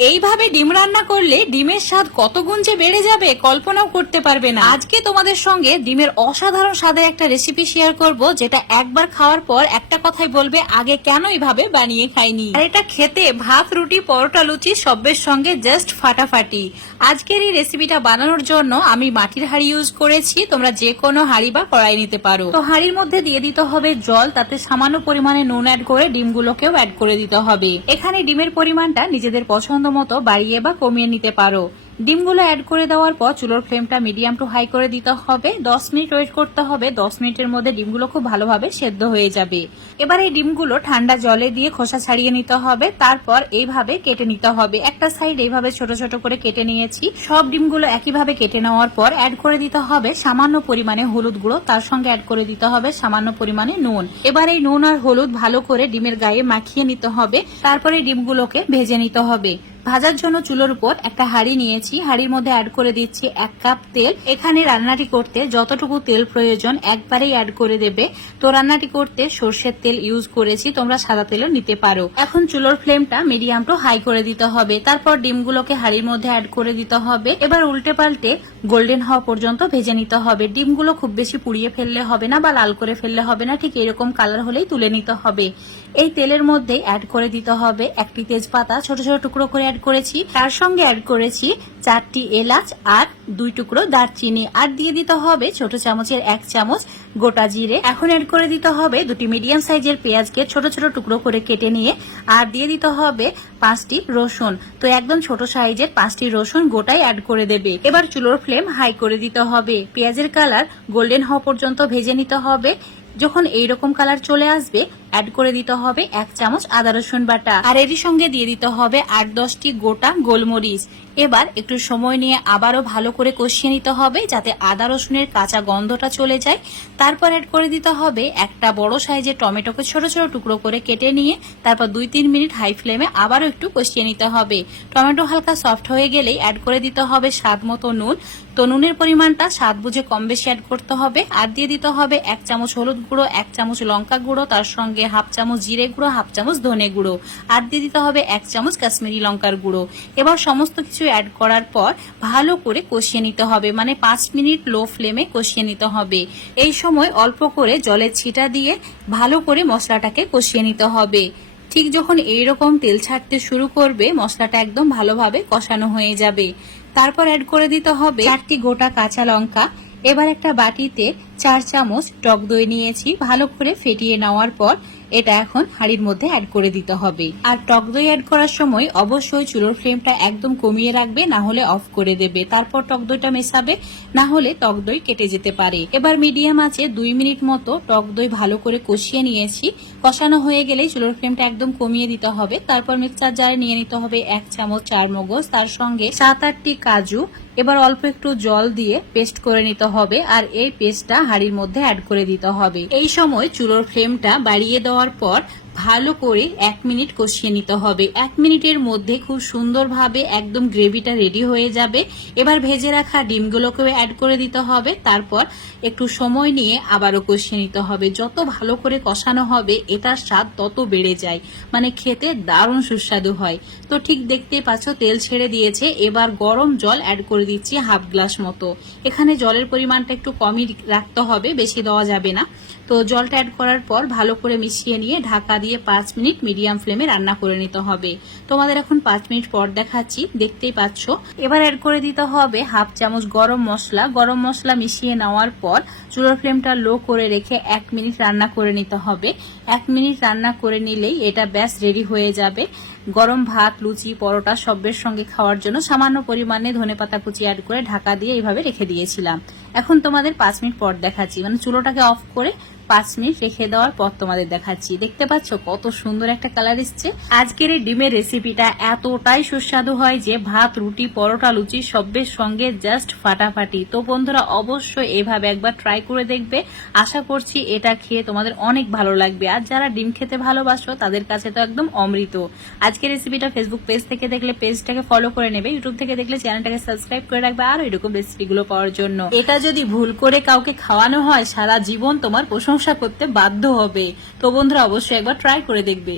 এইভাবে ডিম রান্না করলে ডিমের স্বাদ কত গুণ যে বেড়ে যাবে কল্পনাও করতে পারবে না। আজকে তোমাদের সঙ্গে ডিমের অসাধারণ স্বাদের একটা রেসিপি শেয়ার করব, যেটা একবার খাওয়ার পর একটা কথাই বলবে আগে কেন এইভাবে বানিয়ে খাইনি। আর এটা খেতে ভাত, রুটি, পরোটা, লুচি সবের সঙ্গে জাস্ট ফাটাফাটি। আজকের এই রেসিপিটা বানানোর জন্য আমি মাটির হাঁড়ি ইউজ করেছি, তোমরা যে কোনো হাঁড়ি বা কড়াই নিতে পারো। তো হাঁড়ির মধ্যে দিয়ে দিতে হবে জল, তাতে সামান্য পরিমাণে নুন অ্যাড করে ডিমগুলোকেও অ্যাড করে দিতে হবে। এখানে ডিমের পরিমাণটা নিজেদের পছন্দ মতো বাড়িয়ে বা কমিয়ে নিতে পারো। ডিমগুলো অ্যাড করে দেওয়ার পর চুলোর ফ্লেমটা মিডিয়াম টু হাই করে দিতে হবে। 10 মিনিট ওয়েট করতে হবে। 10 মিনিটের মধ্যে ডিমগুলো খুব ভালোভাবে সেদ্ধ হয়ে যাবে। এবার এই ডিমগুলো ঠান্ডা জলে দিয়ে খোসা ছাড়িয়ে নিতে হবে, তারপর এইভাবে কেটে নিতে হবে। একটা সাইড এইভাবে ছোট ছোট করে কেটে নিয়েছি। সব ডিমগুলো একইভাবে কেটে নেওয়ার পর অ্যাড করে দিতে হবে সামান্য পরিমাণে হলুদ গুঁড়ো, তার সঙ্গে অ্যাড করে দিতে হবে সামান্য পরিমাণে নুন। এবার এই নুন আর হলুদ ভালো করে ডিমের গায়ে মাখিয়ে নিতে হবে, তারপরে ডিমগুলোকে ভেজে নিতে হবে। ভাজার জন্য চুলোর উপর একটা হাঁড়ি নিয়েছি, হাঁড়ির মধ্যে অ্যাড করে দিচ্ছি 1 কাপ তেল। এখানে রান্নাটি করতে যতটুকু তেল প্রয়োজন একবারেই অ্যাড করে দেবে। তো রান্নাটি করতে সর্ষের তেল ইউজ করেছি, তোমরা সাদা তেলও নিতে পারো। এখন চুলোর ফ্লেমটা মিডিয়াম টু হাই করে দিতে হবে, তারপর ডিমগুলোকে হাঁড়ির মধ্যে অ্যাড করে দিতে হবে। এবার উল্টে পাল্টে গোল্ডেন হওয়া পর্যন্ত ভেজে নিতে হবে। ডিমগুলো খুব বেশি পুড়িয়ে ফেললে হবে না বা লাল করে ফেললে হবে না, ঠিক এরকম কালার হলেই তুলে নিতে হবে। এই তেলের মধ্যে অ্যাড করে দিতে হবে একটি তেজপাতা ছোট ছোট টুকরো করে অ্যাড করেছি, তার সঙ্গে অ্যাড করেছি 4টি এলাচ আর 2 টুকরো দারচিনি, আর দিয়ে দিতে হবে ছোট চামচের 1 চামচ গোটা জিরে। এখন অ্যাড করে দিতে হবে 2টি মিডিয়াম সাইজের পেঁয়াজকে ছোট ছোট টুকরো করে কেটে নিয়ে, আর দিয়ে দিতে হবে 5টি রসুন। তো একদম ছোট সাইজের 5টি রসুন গোটাই অ্যাড করে দেবে। এবার চুলোর ফ্লেম হাই করে দিতে হবে। পেঁয়াজের কালার গোল্ডেন হওয়া পর্যন্ত ভেজে নিতে হবে। যখন এইরকম কালার চলে আসবে অ্যাড করে দিতে হবে 1 চামচ আদা রসুন বাটা, আর এরই সঙ্গে দিয়ে দিতে হবে 8-10টি গোটা গোলমরিচ। এবার একটু সময় নিয়ে আবারও ভালো করে কষিয়ে নিতে হবে, যাতে আদা রসুনের কাঁচা গন্ধটা চলে যায়। তারপর অ্যাড করে দিতে হবে একটা বড় সাইজের টমেটোকে ছোট ছোট টুকরো করে কেটে নিয়ে, তারপর 2-3 মিনিট হাই ফ্লেমে আবারও একটু কষিয়ে নিতে হবে। টমেটো হালকা সফট হয়ে গেলেই অ্যাড করে দিতে হবে স্বাদ মতো নুন। তো নুনের পরিমাণটা স্বাদ বুঝে কম বেশি অ্যাড করতে হবে। আর দিয়ে দিতে হবে 1 চামচ হলুদ গুঁড়ো, 1 চামচ লঙ্কা গুঁড়ো, তার সঙ্গে 1/2 চামচ জিরে গুঁড়ো, 1/2 চামচ ধনে গুঁড়ো, আর দিয়ে দিতে হবে 1 চামচ কাশ্মীরি লঙ্কার গুঁড়ো। এবার সমস্ত কিছু অ্যাড করার পর ভালো করে কষিয়ে নিতে হবে, মানে 5 মিনিট লো ফ্লেমে কষিয়ে নিতে হবে। এই সময় অল্প করে জলের ছিটা দিয়ে ভালো করে মশলাটাকে কষিয়ে নিতে হবে। ঠিক যখন এইরকম তেল ছাড়তে শুরু করবে মশলাটা একদম ভালোভাবে কষানো হয়ে যাবে। তারপর অ্যাড করে দিতে হবে 4টি গোটা কাঁচা লঙ্কা। এবার একটা বাটিতে 4 চামচ টক দই নিয়েছি, ভালো করে ফেটিয়ে নেওয়ার পর এটা এখন হাঁড়ির মধ্যে অ্যাড করে দিতে হবে। আর টক দই অ্যাড করার সময় অবশ্যই চুলোর ফ্লেমটা একদম কমিয়ে রাখবে, না হলে অফ করে দেবে। তারপর টক দইটা মেশাবে, না হলে টক দই কেটে যেতে পারে। এবার মিডিয়াম আছে 2 মিনিট মতো টক দই ভালো করে কষিয়ে নিয়েছি। কষানো হয়ে গেলেই চুলোর ফ্লেমটা একদম কমিয়ে দিতে হবে। তারপর মিক্সার জারে নিয়ে নিতে হবে 1 চামচ চারমগজ, তার সঙ্গে 7-8টি কাজু। এবার অল্প একটু জল দিয়ে পেস্ট করে নিতে হবে, আর এই পেস্টটা হাঁড়ির মধ্যে অ্যাড করে দিতে হবে। এই সময় চুলোর ফ্লেমটা বাড়িয়ে দেওয়ার পর ভালো করে 1 মিনিট কষিয়ে নিতে হবে। 1 মিনিটের মধ্যে খুব সুন্দরভাবে একদম গ্রেভিটা রেডি হয়ে যাবে। এবার ভেজে রাখা ডিমগুলোকেও অ্যাড করে দিতে হবে, তারপর একটু সময় নিয়ে আবারও কষিয়ে নিতে হবে। যত ভালো করে কষানো হবে এটার স্বাদ তত বেড়ে যায়, মানে খেতে দারুণ সুস্বাদু হয়। তো ঠিক দেখতে পাচ্ছ তেল ছেড়ে দিয়েছে। এবার গরম জল অ্যাড করে দিচ্ছি 1/2 গ্লাস মতো। এখানে জলের পরিমাণটা একটু কমই রাখতে হবে, বেশি দেওয়া যাবে না। তো জলটা অ্যাড করার পর ভালো করে মিশিয়ে নিয়ে ঢাকা দিয়ে 5 মিনিট মিডিয়াম ফ্লেমে রান্না করে নিতে হবে। তোমাদের এখন 5 মিনিট পর দেখাচ্ছি, দেখতেই পাচ্ছ। এবার অ্যাড করে দিতে হবে 1/2 চামচ গরম মশলা। গরম মশলা মিশিয়ে নেওয়ার পর চুলার ফ্লেমটা লো করে রেখে 1 মিনিট রান্না করে নিতে হবে। 1 মিনিট রান্না করে নিলেই এটা ব্যাস রেডি হয়ে যাবে। গরম ভাত, লুচি, পরোটা সবের সঙ্গে খাওয়ার জন্য সামান্য পরিমাণে ধনেপাতা কুচি অ্যাড করে ঢাকা দিয়ে এইভাবে রেখে দিয়েছিলাম। এখন তোমাদের 5 মিনিট পর দেখাচ্ছি, মানে চুলোটাকে অফ করে 5 মিনিট রেখে দেওয়ার পর তোমাদের দেখাচ্ছি। দেখতে পাচ্ছ কত সুন্দর একটা কালার এসছে। আজকের এই ডিমের রেসিপিটা এতটাই সুস্বাদু হয় যে ভাত, রুটি, পরোটা, লুচি সবের সঙ্গে জাস্ট ফাটাফাটি। তো বন্ধুরা অবশ্যই এভাবে একবার ট্রাই করে দেখবে। আশা করছি এটা খেয়ে তোমাদের অনেক ভালো লাগবে। আর যারা ডিম খেতে ভালোবাসো তাদের কাছে তো একদম অমৃত। আজকের রেসিপিটা ফেসবুক পেজ থেকে দেখলে পেজটাকে ফলো করে নেবে, ইউটিউব থেকে দেখলে চ্যানেলটাকে সাবস্ক্রাইব করে রাখবে আর এরকম রেসিপিগুলো পাওয়ার জন্য। এটা যদি ভুল করে কাউকে খাওয়ানো হয় সারা জীবন তোমার প্রশংসা করতে বাধ্য হবে। তো বন্ধুরা অবশ্যই একবার ট্রাই করে দেখবে।